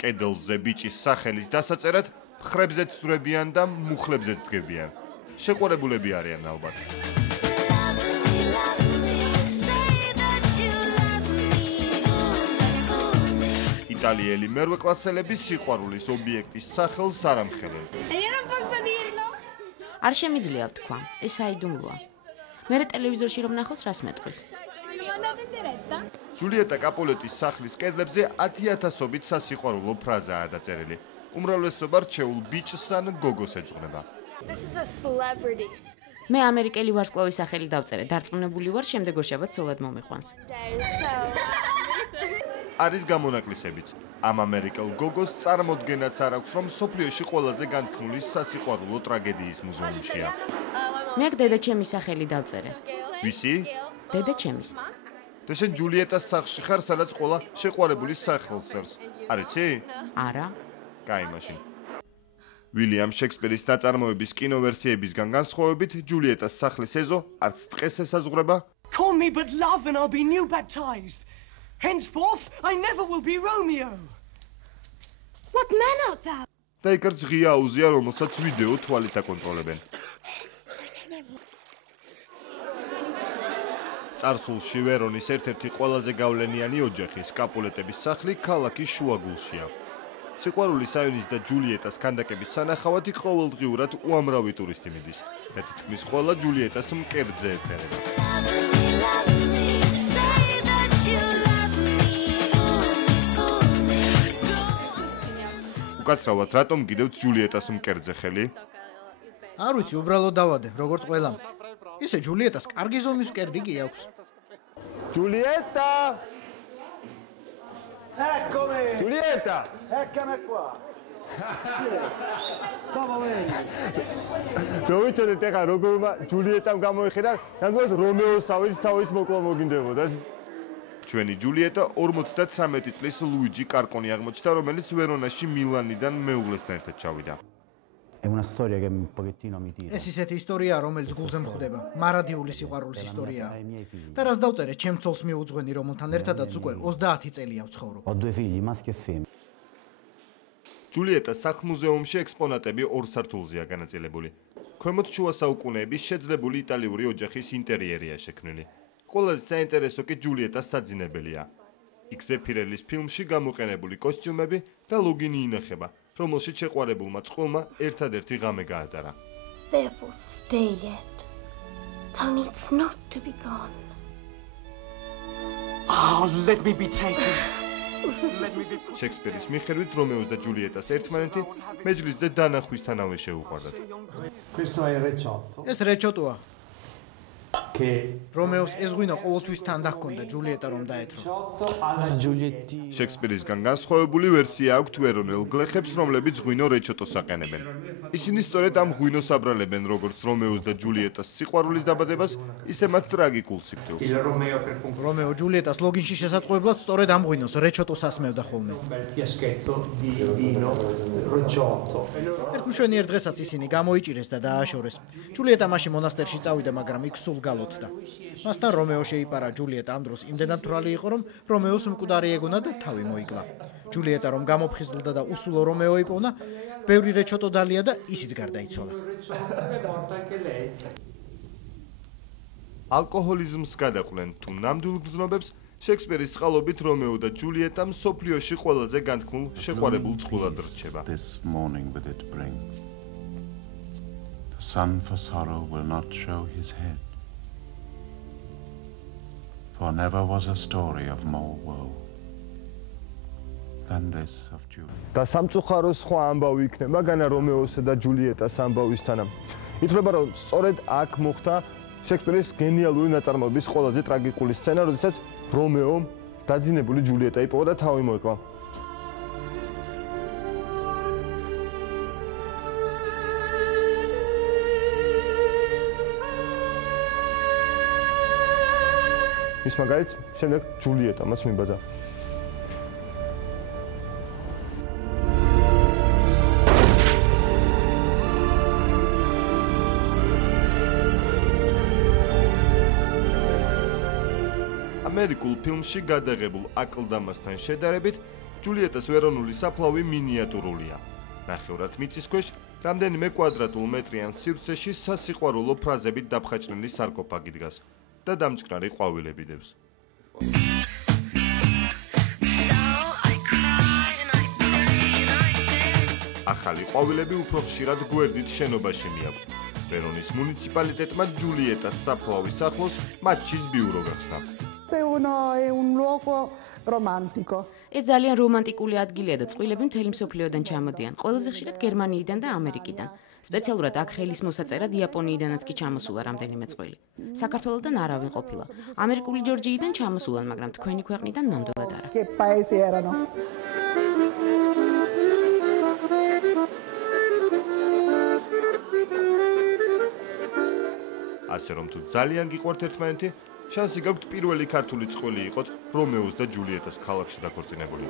კედელზე ბიჭის სახელის დასაწერად ხრებზეც ზრებიან და მუხლებზეც დგებიან. შეყვარებულები არიან ალბათ. იტალიელი მერვე კლასელების სიყვარულის ობიექტის სახელს არ ამხელებენ. არ შემიძლია ვთქვა, ეს საიდუმლოა. მე ტელევიზორში რომ ნახოს რას მეტყვის. ჯულიეტა კაპულეტის სახლის კედლებზე 10,000-ობით სასიყვარულო ფრაზაა დაწერილი. უმრავლესობა რჩეულ ბიჭს ან გოგოს ეძღვნება. მე ამერიკელი ვარსკვლავის სახელი დავწერე, დარწმუნებული ვარ, შემდეგ ორშაბათს სულად მომიყვანს. არის გამონაკლისებიც. ამ ამერიკელ გოგოს წარმოდგენაც არ აქვს, რომ სოფლიოში ყველაზე განთქმული სასიყვარულო ტრაგედიის მუზეუმშია. მე აქ დედაჩემის სახელი დავწერე. ვისი? დედაჩემის. და შენ ჯულიეტას სახლში ხარ, სადაც ყველა შეყვარებულის სახელს წერს. არ იცი? არა. კაი მაშინ. ვილიამ შექსპირის ნაწარმოების კინოვერსიებისგან განსხვავებით, ჯულიეტას სახლის ეზო არც ტყეს ესაზღვრება. Call me but love and I'll be new baptized. Henceforth, I never will be Romeo. What man art thou? და იქ არც ღია აუზია, რომელსაც ვიდეო თვალით აკონტროლებენ. წარსულში ვერონის ერთ-ერთი ყველაზე გავლენიანი ოჯახის კაპულეტების სახლი ქალაქის შუაგულშია. სიყვარულის აივნის და ჯულიეტას ქანდაკების სანახავად იქ ყოველდღიურად უამრავი ტურისტი მიდის და თითქმის ყველა ჯულიეტას მკერდზე ეფერება. უკაცრავად რატომ გიდევთ ჯულიეტას მკერდზე ხელი? არ ვიცი, უბრალოდ დავადე, როგორც ყველამ. ისე ჯულიეტას კარგი ზომის მკერდი კი აქვს. Giulietta! Eccomi! Giulietta! Eccomi qua! Come vedi? Dovete te როგორმა ჯულიეტამ გამოიხერა, ნამდვილად რომეოსავის თავის მოკლა მოგინდებოდა. ჩვენი ჯულიეტა 53 წლის ლუიჯი კარკონი აღმოჩნდა, რომელიც ვერონაში მილანიდან მეუღლესთან ერთად ჩავიდა. ეს ისეთი ისტორიაა, რომელიც გულზე მხვდება. მარადიული სიყვარულის ისტორიაა. და რას დავწერე, ჩემ ცოლს მიუძღვენი, რომელთან ერთადაც უკვე 30 წელია ვცხოვრობ. ჯულიეტას სახლ-მუზეუმში ექსპონატები ორ სართულზეა განაწილებული. ქვემოთ შუა საუკუნეების შეძლებული იტალიური ოჯახის ინტერიერია შექმნილი. ყველაზე საინტერესო კი ჯულიეტას საძინებელია. იქ ზეფირელის ფილმში გამოყენებული კოსტიუმები და ლოგინი ინახება, რომელშიც შეყვარებულმა წყვილმა ერთადერთი ღამე გაატარა. Therefore stay yet. Thou needst not to be gone. Oh, let me be taken. შექსპირის მიხედვით რომეოს და ჯულიეტას ერთმანეთი მეჯლისზე დანახვისთანავე შეუყვარდათ. ეს რეჩოტოა. რომეოს ეზღვინა ყოველთვის თან დახონდა ჯულიეტა რომ დაეთრო. შექსპირისგან განსხვავებული ვერსია აქვთ ვერონელ გლეხებს, რომლებიც ღვინო რეჩოტოს აყენებენ. ისინი სწორედ ამ ღვინოს აბრალებენ როგორც რომეოს და ჯულიეტას სიყვარულის დაბადებას, ისე მათ ტრაგიკულ სიკვდილს. რომეო ჯულიეტას ლოგინში შესატყუებლად სწორედ ამ ღვინოს რეჩოტოს ასმევდა ხოლმე. ერთ მშვენიერ დღესაც ისინი გამოიჭირეს და დააშორეს. ჯულიეტა მაშინ მონასტერში წავიდა, მაგრამ იქ სულ გალოთდა. მასთან რომეო შეიპარა. ჯულიეტა ამ დროს იმდენად თვრალი იყო, რომ რომეოს მკვდარი ეგონა და თავი მოიკლა. ჯულიეტა რომ გამოფხიზლდა და უსულო რომეო იპოვნა, ბევრი რეჩოტო დალია და ისიც გარდაიცვალა. ალკოჰოლიზმს გადაყვნენ თუ ნამდვილ გრძნობებს, შექსპირის წყალობით რომეო და ჯულიეტა მსოფლიოში ყველაზე განთქმულ შეყვარებულ წყვილად რჩება. The sun for sorrow will not show his head. For never was a story of more woe than this of Juliet. და სამწუხარო სხვა ამბავი იქნება განა რომეოსა და ჯულიეტას ამბავისთანა. ითვლება, რომ სწორედ აქ მოხდა შექსპირის გენიალური ნაწარმოების ყველაზე ტრაგიკული სცენა, როდესაც რომეო დაძინებული ჯულიეტა იპოვა და თავი მოიკლა. ის მაგალითს შემდეგ ჯულიეტამაც მიბაძა. ამერიკულ ფილმში გადაღებულ აკლდამასთან შედარებით, ჯულიეტას ვერონული საფლავი მინიატურულია. ნახევრად მიწის ქვეშ რამდენიმე კვადრატულ მეტრიან სივრცეში სასიყვარულო ფრაზებით დაფხაჭნილი სარკოფაგი დგას და დამჭკნარი ყვავილები დევს. ახალი ყვავილები უფრო ხშირად გვერდით შენობაში მიაქვთ. ვერონის მუნიციპალიტეტმა ჯულიეტას საფლავის ახლოს მატჩის ბიურო გახსნა. È un luogo romantico. ეს ძალიან რომანტიკული ადგილია და წყვილები მთელი მსოფლიოდან ჩამოდიან, ყველაზე ხშირად გერმანიიდან და ამერიკიდან. სპეციალურად აქ ხელის მოსაწერად იაპონიიდანაც კი ჩამოსულა რამდენიმე წყვილი. საქართველოსდან არავინ ყოფილა. ამერიკული ჯორჯიიდან ჩამოსულან, მაგრამ თქვენი ქვეყნიდან ნამდვილად არა. Che paesi erano? ასე რომ თუ ძალიან გიყვართ ერთმანეთი, შანსი გაქვთ პირველი ქართული წყვილი იყოთ რომეოს და ჯულიეტას ქალაქში დაქორწინებული.